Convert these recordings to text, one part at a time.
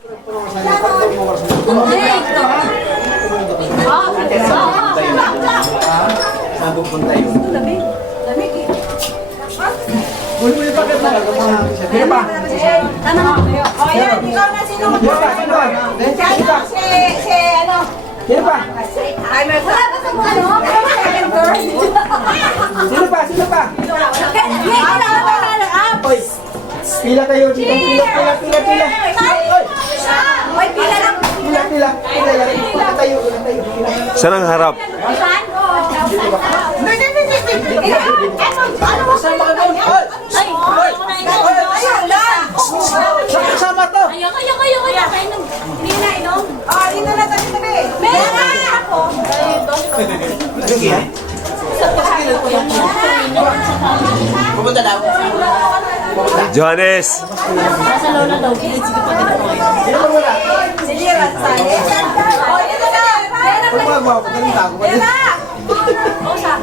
Saan pupunta yun? Uli mo yung paket na. Sino ba? O yan, ikaw na sino mo? Sino ba? Si ano? Sino ba? Ay, may wala ba sa mga ano? Second girl? Sino ba? Sino ba? Oy, pila tayo dito. Pila. May pila lang. Pila lang. Pila tayo. Saan ang harap? Ano mo sa mga doon? Ayun lang. Sama to. Kaya. Hindi na inom. Oh, dito na tayo tabi. Meron ako. Pupunta daw. Johannes! Nasa lola daw. Sino ba wala? Si Lirat sali. Oh, dito na. Pag magawa ko, galing tago.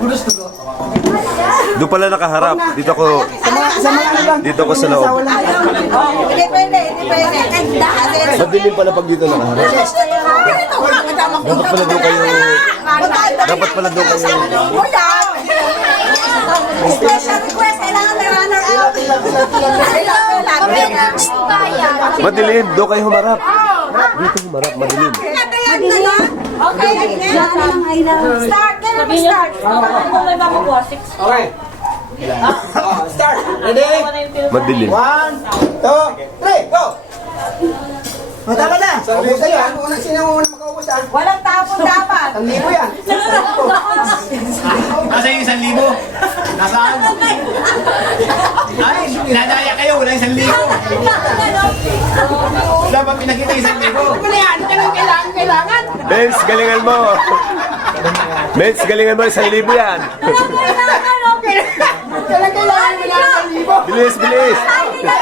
Gusto ko. Doon pala nakaharap. Dito ako, Sa mga ano lang. dito ako sa loob. Hindi pwede. Kasi Madilim pala pag dito nakaharap. Dapat pala doon kayo. Dapat pala doon kayo. Special request, kailangan may runner up. Madilim, doon kayo humarap. Dito humarap, madilim. Okay, start. Kailan mag-start? Kung may makukuha, 6. Okay. Start. Ready? Madilim. 1, 2, 3, go! Tama na. Ubus sa'yo, ha? Sino mo muna makaubos, ha? Walang tapon dapat. 1,000 yan. Nasa yung 1,000? Nasaan? Ay, nadaya kayo, wala yung 1,000. Dapat pinakita yung 1,000. Kailangan. Benz, galingan mo. Benz, galingan mo. 1,000 yan. Kailangan. Bilis, bilis. Hindi ka